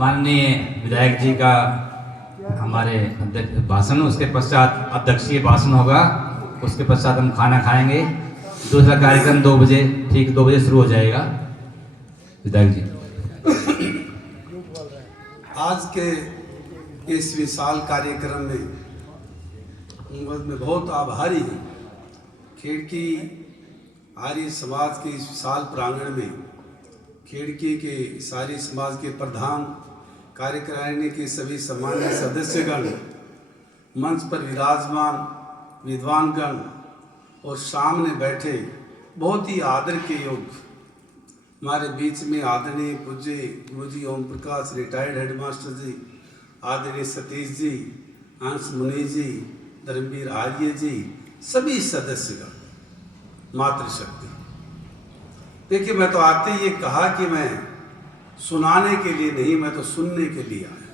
माननीय विधायक जी का हमारे भाषण, उसके पश्चात अध्यक्षीय भाषण होगा, उसके पश्चात हम खाना खाएंगे। दूसरा कार्यक्रम 2 बजे, ठीक 2 बजे शुरू हो जाएगा। विधायक जी, आज के इस विशाल कार्यक्रम में मैं बहुत आभारी हूँ। खेड़की आर्य समाज के इस विशाल प्रांगण में खेड़की के सारी समाज के प्रधान, कार्यकारिणी के सभी सम्मानित सदस्यगण, मंच पर विराजमान विद्वानगण और सामने बैठे बहुत ही आदर के योग्य हमारे बीच में आदरणीय पूज्य गुरुजी ओम प्रकाश रिटायर्ड हेडमास्टर जी, आदरणीय सतीश जी, अंश मुनि जी, धर्मवीर आर्य जी, सभी सदस्यगण, मातृशक्ति। देखिए, मैं तो आते ही ये कहा कि मैं सुनाने के लिए नहीं, मैं तो सुनने के लिए आया।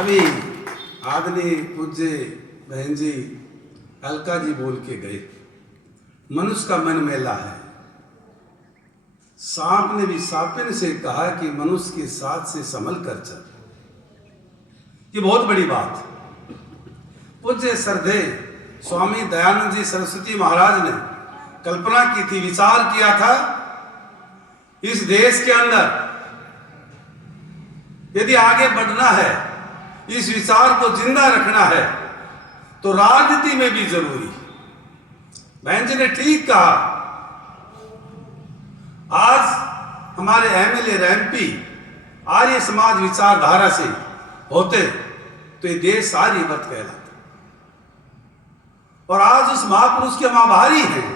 अभी आदरणीय पूज्य बहन जी अलका जी बोल के गए, मनुष्य का मन मैला है। सांप ने भी सापिन से कहा कि मनुष्य के साथ से संभल कर चल। ये बहुत बड़ी बात। पूज्य श्रद्धेय स्वामी दयानंद जी सरस्वती महाराज ने कल्पना की थी, विचार किया था, इस देश के अंदर यदि आगे बढ़ना है, इस विचार को जिंदा रखना है, तो राजनीति में भी जरूरी। बहन जी ने ठीक कहा। आज हमारे एमएलए एमपी आर्य समाज विचारधारा से होते तो ये देश आर्यवर्त कहलाता। और आज उस महापुरुष के हम आभारी हैं।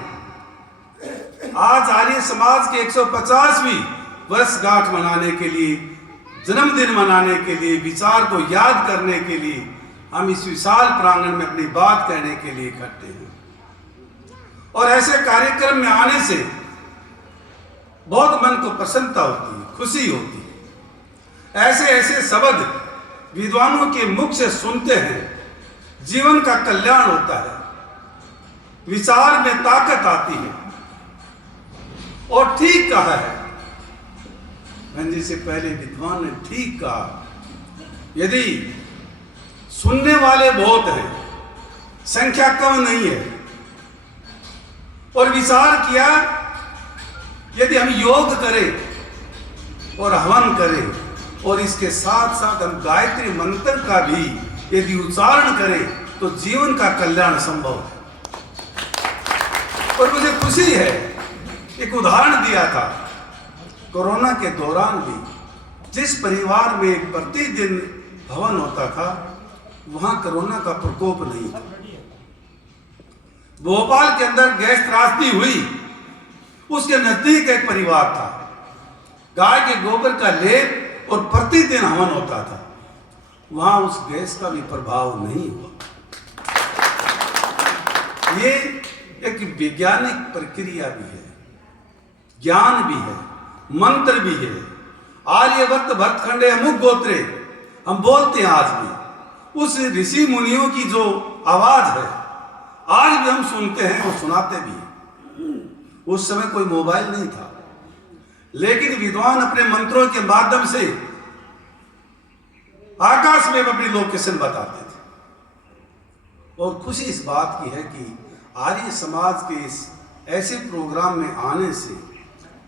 आज आर्य समाज के 150वीं वर्षगांठ मनाने के लिए, जन्मदिन मनाने के लिए, विचार को याद करने के लिए हम इस विशाल प्रांगण में अपनी बात कहने के लिए इकट्ठे हैं। और ऐसे कार्यक्रम में आने से बहुत मन को प्रसन्नता होती है, खुशी होती है। ऐसे ऐसे शब्द विद्वानों के मुख से सुनते हैं, जीवन का कल्याण होता है, विचार में ताकत आती है। और ठीक कहा है बहन जी से पहले विद्वान ने ठीक कहा, यदि सुनने वाले बहुत हैं, संख्या कम नहीं है, और विचार किया यदि हम योग करें और हवन करें और इसके साथ साथ हम गायत्री मंत्र का भी यदि उच्चारण करें तो जीवन का कल्याण संभव है। और मुझे खुशी है, एक उदाहरण दिया था कोरोना के दौरान भी, जिस परिवार में प्रतिदिन हवन होता था वहां कोरोना का प्रकोप नहीं था। भोपाल के अंदर गैस त्रासदी हुई, उसके नजदीक एक परिवार था, गाय के गोबर का लेप और प्रतिदिन हवन होता था, वहां उस गैस का भी प्रभाव नहीं हुआ। ये एक वैज्ञानिक प्रक्रिया भी है, ज्ञान भी है, मंत्र भी है। आर्यवर्त भरतखंडे अमुक गोत्रे हम बोलते हैं आज भी। उस ऋषि मुनियों की जो आवाज है आज भी हम सुनते हैं और सुनाते भी हैं। उस समय कोई मोबाइल नहीं था, लेकिन विद्वान अपने मंत्रों के माध्यम से आकाश में अपनी लोकेशन बताते थे। और खुशी इस बात की है कि आर्य समाज के इस ऐसे प्रोग्राम में आने से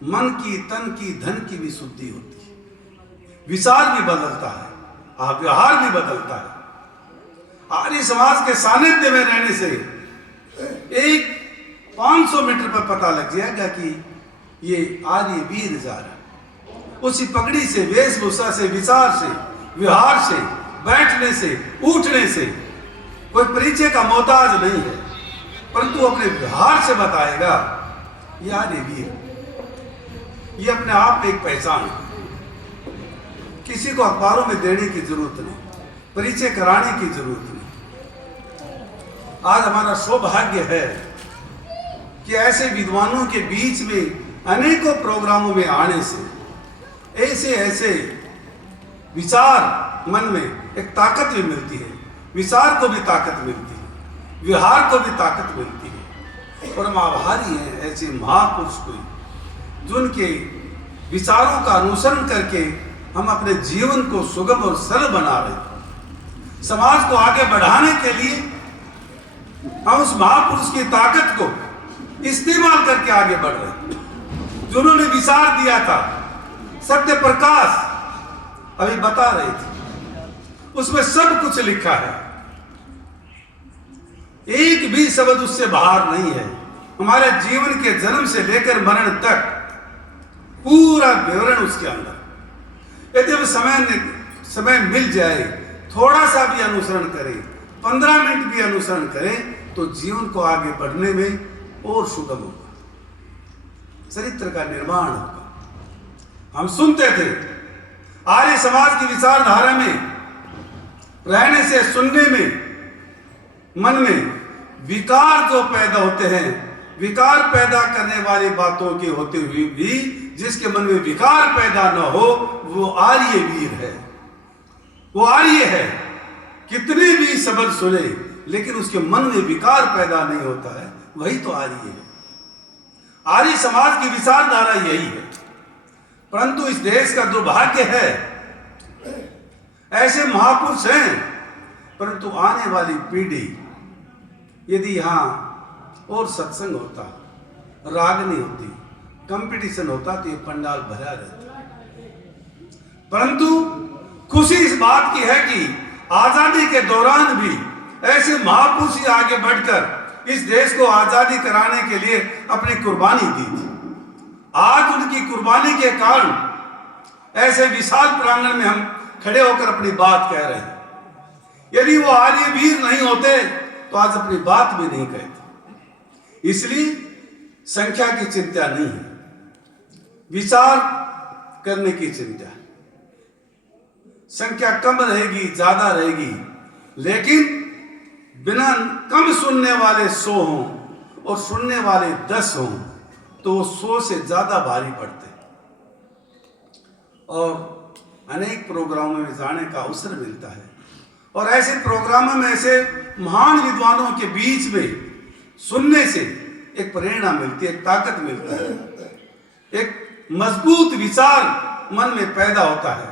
मन की, तन की, धन की भी शुद्धि होती है, विचार भी बदलता है, व्यवहार भी बदलता है। आर्य समाज के सानिध्य में रहने से एक 500 मीटर पर पता लग जाएगा कि ये आर्य वीर जा रहा है। उसी पगड़ी से, वेशभूषा से, विचार से, व्यवहार से, बैठने से, उठने से कोई परिचय का मोहताज नहीं है, परंतु अपने व्यवहार से बताएगा ये आर्य वीर। ये अपने आप में एक पहचान है। किसी को अखबारों में देने की जरूरत नहीं, परिचय कराने की जरूरत नहीं। आज हमारा सौभाग्य है कि ऐसे विद्वानों के बीच में अनेकों प्रोग्रामों में आने से ऐसे ऐसे विचार मन में एक ताकत भी मिलती है, विचार को भी ताकत मिलती है, व्यवहार को भी ताकत मिलती है। और हम आभारी हैं ऐसे महापुरुष को जिनके विचारों का अनुसरण करके हम अपने जीवन को सुगम और सरल बना रहे हैं। समाज को आगे बढ़ाने के लिए हम उस महापुरुष की ताकत को इस्तेमाल करके आगे बढ़ रहे हैं। जो उन्होंने विचार दिया था, सत्य प्रकाश अभी बता रहे थे, उसमें सब कुछ लिखा है, एक भी शब्द उससे बाहर नहीं है। हमारे जीवन के जन्म से लेकर मरण तक पूरा विवरण उसके अंदर। यदि हम समय मिल जाए, थोड़ा सा भी अनुसरण करें, 15 मिनट भी अनुसरण करें, तो जीवन को आगे बढ़ने में और सुगम होगा, चरित्र का निर्माण होगा। हम सुनते थे आर्य समाज की विचारधारा में रहने से, सुनने में मन में विकार जो पैदा होते हैं, विकार पैदा करने वाली बातों के होते हुए भी जिसके मन में विकार पैदा न हो, वो आर्य वीर है, वो आर्य है। कितने भी शब्द सुने लेकिन उसके मन में विकार पैदा नहीं होता है, वही तो आर्य है। आर्य समाज की विचारधारा यही है। परंतु इस देश का दुर्भाग्य है, ऐसे महापुरुष हैं, परंतु आने वाली पीढ़ी यदि यहां और सत्संग होता, रागनी होती, कंपटीशन होता, तो ये पंडाल भरा रहता। परंतु खुशी इस बात की है कि आजादी के दौरान भी ऐसे महापुरुष ही आगे बढ़कर इस देश को आजादी कराने के लिए अपनी कुर्बानी दी थी। आज उनकी कुर्बानी के कारण ऐसे विशाल प्रांगण में हम खड़े होकर अपनी बात कह रहे हैं। यदि वो आर्य वीर नहीं होते तो आज अपनी बात भी नहीं कहते। इसलिए संख्या की चिंता नहीं है, विचार करने की चिंता है। संख्या कम रहेगी, ज्यादा रहेगी, लेकिन बिना कम सुनने वाले 100 हों और सुनने वाले 10 हों तो वो 100 से ज्यादा भारी पड़ते हैं। और अनेक प्रोग्रामों में जाने का अवसर मिलता है, और ऐसे प्रोग्रामों में ऐसे महान विद्वानों के बीच में सुनने से एक प्रेरणा मिलती है, एक ताकत मिलती है, एक मजबूत विचार मन में पैदा होता है।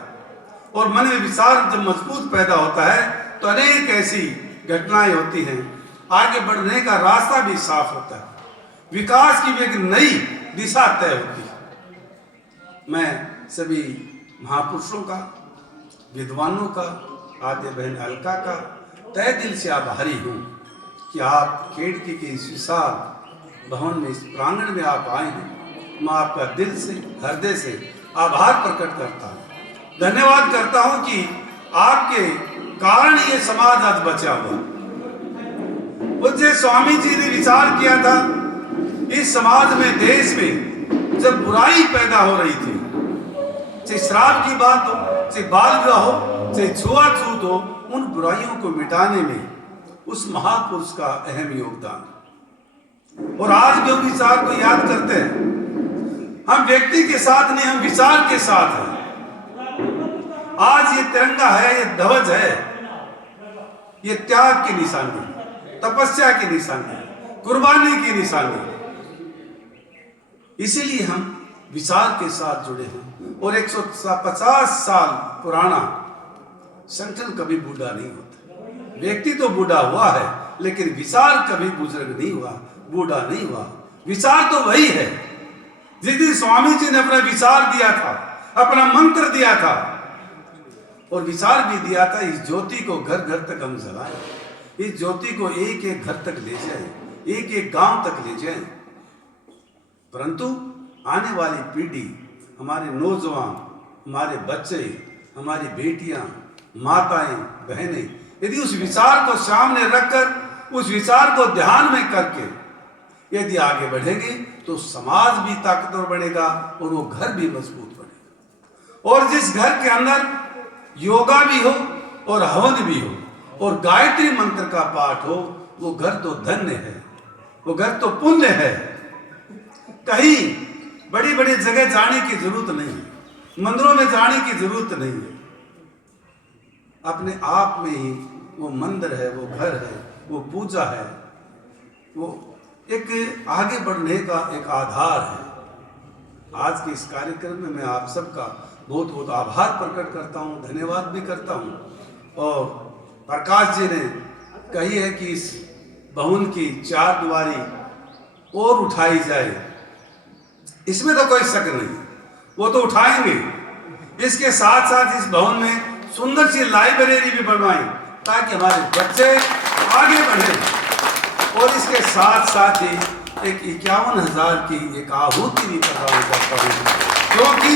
और मन में विचार जब मजबूत पैदा होता है तो अनेक ऐसी घटनाएं होती हैं, आगे बढ़ने का रास्ता भी साफ होता है, विकास की भी एक नई दिशा तय होती है। मैं सभी महापुरुषों का, विद्वानों का, आद्य बहन अलका का तय दिल से आभारी हूँ कि आप खेड़की के इस विशाल भवन में, इस प्रांगण में आप आए हैं। मैं आपका दिल से, हृदय से आभार प्रकट करता हूँ, धन्यवाद करता हूँ कि आपके कारण ये समाज आज बचा हुआ। पूज्य स्वामी जी ने विचार किया था, इस समाज में, देश में जब बुराई पैदा हो रही थी, चाहे शराब की बात हो, चाहे बाल विवाह हो, चाहे छुआछूत हो, उन बुराइयों को मिटाने में उस महापुरुष का अहम योगदान। और आज भी हम विचार को याद करते हैं। हम व्यक्ति के साथ नहीं, हम विचार के साथ हैं। आज ये तिरंगा है, ये ध्वज है, ये त्याग की निशानी, तपस्या की निशानी, कुर्बानी की निशानी। इसीलिए हम विचार के साथ जुड़े हैं। और 150 साल पुराना संगठन कभी बूढ़ा नहीं होता। व्यक्ति तो बूढ़ा हुआ है, लेकिन विचार कभी बुजुर्ग नहीं हुआ, बूढ़ा नहीं हुआ। विचार तो वही है। जिस दिन स्वामी जी ने अपना विचार दिया था, अपना मंत्र दिया था, और विचार भी दिया था, इस ज्योति को घर घर तक हम जलाएं, इस ज्योति को एक एक घर तक ले जाएं, एक एक गांव तक ले जाएं। परंतु आने वाली पीढ़ी, हमारे नौजवान, हमारे बच्चे, हमारी बेटियां, माताएं, बहनें, यदि उस विचार को सामने रखकर, उस विचार को ध्यान में करके यदि आगे बढ़ेंगे तो समाज भी ताकतवर बनेगा और वो घर भी मजबूत बनेगा। और जिस घर के अंदर योगा भी हो और हवन भी हो और गायत्री मंत्र का पाठ हो, वो घर तो धन्य है, वो घर तो पुण्य है। कहीं बड़ी बड़ी जगह जाने की जरूरत नहीं है, मंदिरों में जाने की जरूरत नहीं है। अपने आप में ही वो मंदिर है, वो घर है, वो पूजा है, वो एक आगे बढ़ने का एक आधार है। आज के इस कार्यक्रम में मैं आप सबका बहुत बहुत आभार प्रकट करता हूँ, धन्यवाद भी करता हूँ। और प्रकाश जी ने कही है कि इस भवन की 4 दीवारी और उठाई जाए, इसमें तो कोई शक नहीं, वो तो उठाएंगे। इसके साथ साथ इस भवन में सुंदर सी लाइब्रेरी भी बनवाएं ताकि हमारे बच्चे आगे बढ़े। और इसके साथ साथ ही एक 51,000 की एक आहुति भी प्रदान करता हूँ, क्योंकि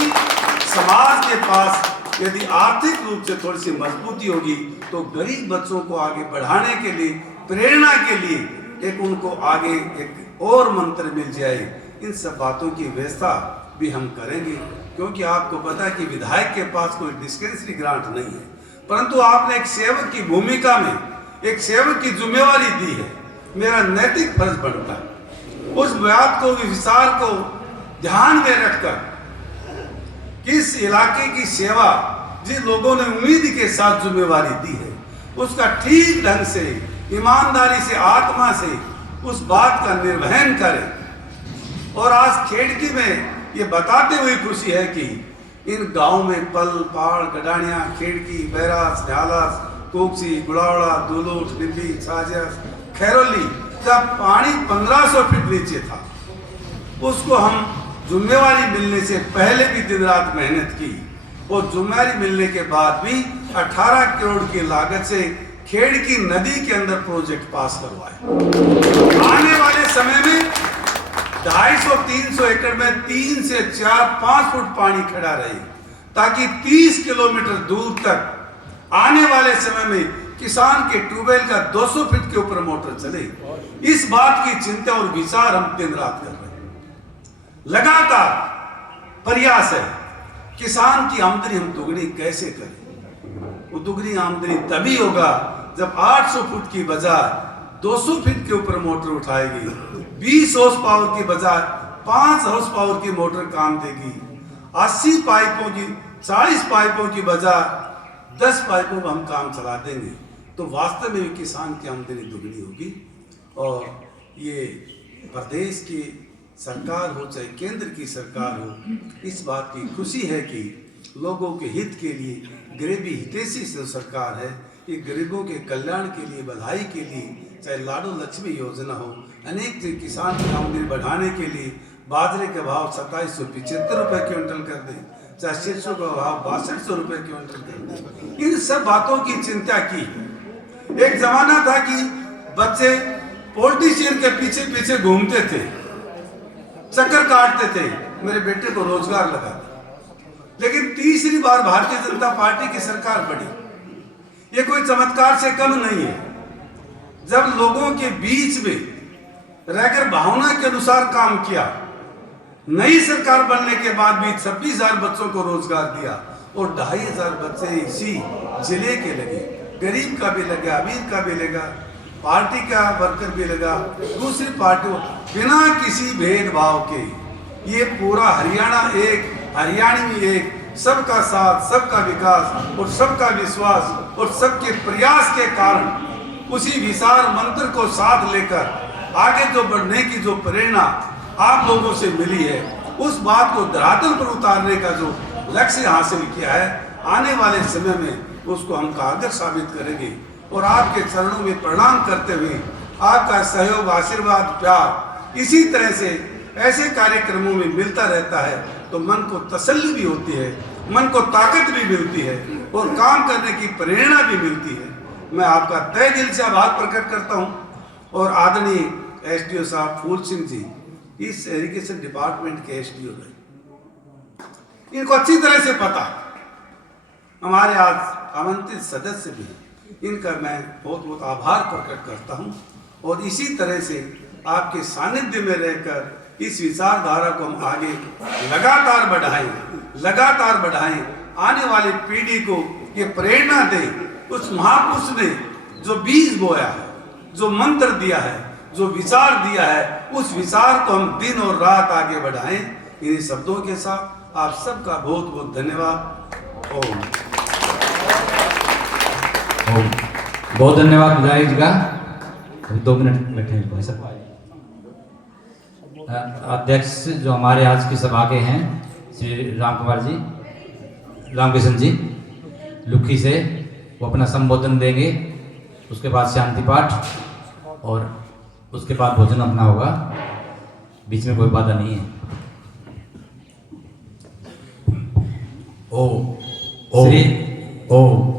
समाज के पास यदि आर्थिक रूप से थोड़ी सी मजबूती होगी तो गरीब बच्चों को आगे बढ़ाने के लिए, प्रेरणा के लिए एक उनको आगे एक और मंत्र मिल जाए। इन सब बातों की व्यवस्था भी हम करेंगे, क्योंकि आपको पता है कि विधायक के पास कोई डिस्क्रिशनरी ग्रांट नहीं है, परंतु आपने एक सेवक की भूमिका में एक सेवक की जिम्मेवारी दी है। मेरा नैतिक फर्ज बनता है उस बात को, विचार को ध्यान में रखकर किस इलाके की सेवा जिन लोगों ने उम्मीद के साथ जिम्मेवारी दी है उसका ठीक ढंग से, ईमानदारी से, आत्मा से उस बात का निर्वहन करें। और आज खेड़की में ये बताते हुए खुशी है कि इन गांव में पल, पहाड़, गडानिया, खेड़की, बैरास, न्यालास, कोकसी, गुड़ावड़ा, दुलूट, डिब्बी, छाजस, खैरोली, जब पानी 1500 फीट नीचे था, उसको हम जिम्मेवारी मिलने से पहले भी दिन रात मेहनत की और जिम्मेवारी मिलने के बाद भी 18 करोड़ की लागत से खेड़की नदी के अंदर प्रोजेक्ट पास करवाए। आने वाले समय में 250-300 एकड़ में 3 से 4-5 फुट पानी खड़ा रहे, ताकि 30 किलोमीटर दूर तक आने वाले समय में किसान के ट्यूबवेल का 200 फीट के ऊपर मोटर चले। इस बात की चिंता और विचार हम दिन रात कर रहे हैं। लगातार प्रयास है किसान की आमदनी हम दुगनी कैसे करें। वो दुगनी आमदनी तभी होगा जब 800 फुट की बजाय 200 फीट के ऊपर मोटर उठाएगी, 20 हॉर्स पावर की बजाय 5 हॉर्स पावर की मोटर काम देगी, 80 पाइपों की 40 पाइपों की बजाय 10 पाइपों में हम काम चला देंगे, तो वास्तव में किसान की आमदनी दुगनी होगी। और ये प्रदेश की सरकार हो चाहे केंद्र की सरकार हो, इस बात की खुशी है कि लोगों के हित के लिए, गरीबी हितैषी से सरकार है, ये गरीबों के कल्याण के लिए, भलाई के लिए, चाहे लाडो लक्ष्मी योजना हो, अनेक किसान की आमदनी बढ़ाने के लिए बाजरे के भाव 2775 रुपये क्विंटल कर दें, चाहे सरसों का भाव 6200 रुपये क्विंटल कर दें। इन सब बातों की चिंता की। एक जमाना था कि बच्चे पॉलिटिशियन के पीछे पीछे घूमते थे, चक्कर काटते थे, मेरे बेटे को रोजगार लगा दे। लेकिन तीसरी बार भारतीय जनता पार्टी की सरकार बनी, ये कोई चमत्कार से कम नहीं है। जब लोगों के बीच में रहकर भावना के अनुसार काम किया, नई सरकार बनने के बाद भी 26,000 बच्चों को रोजगार दिया और 2,500 बच्चे इसी जिले के लगे। गरीब का भी लगा, अमीर का भी लगा, पार्टी का वर्कर भी लगा, दूसरी पार्टी, बिना किसी भेदभाव के ये पूरा हरियाणा एक, हरियाणवी एक, सबका साथ, सबका विकास और सबका विश्वास और सबके प्रयास के कारण उसी विचार मंत्र को साथ लेकर आगे जो बढ़ने की जो प्रेरणा आप लोगों से मिली है, उस बात को धरातल पर उतारने का जो लक्ष्य हासिल किया है, आने वाले समय में उसको हम कारगर साबित करेंगे। और आपके चरणों में प्रणाम करते हुए आपका सहयोग, आशीर्वाद, प्यार इसी तरह से ऐसे कार्यक्रमों में मिलता रहता है तो मन को तसल्ली भी होती है, मन को ताकत भी मिलती है और काम करने की प्रेरणा भी मिलती है। मैं आपका तहे दिल से आभार प्रकट करता हूँ। और आदरणीय एसडीओ साहब फूल सिंह जी, इस इरिगेशन डिपार्टमेंट के एसडीओ रहे, इनको अच्छी तरह से पता है, हमारे आज आमंत्रित सदस्य भी, इनका मैं बहुत बहुत आभार प्रकट करता हूँ। और इसी तरह से आपके सानिध्य में रहकर इस विचारधारा को हम आगे लगातार बढ़ाएं, आने वाली पीढ़ी को ये प्रेरणा दें। उस महापुरुष ने जो बीज बोया है, जो मंत्र दिया है, जो विचार दिया है, उस विचार को हम दिन और रात आगे बढ़ाएं। इन शब्दों के साथ आप सबका बहुत बहुत धन्यवाद। ओम। बहुत धन्यवाद विधायक जी का। 2 मिनट बैठे भाई साहब। अध्यक्ष जो हमारे आज की सभा के हैं श्री राम कुमार जी, रामकिशन जी लुखी से, वो अपना संबोधन देंगे। उसके बाद शांति पाठ और उसके बाद भोजन अपना होगा। बीच में कोई बाधा नहीं है। ओ श्री ओ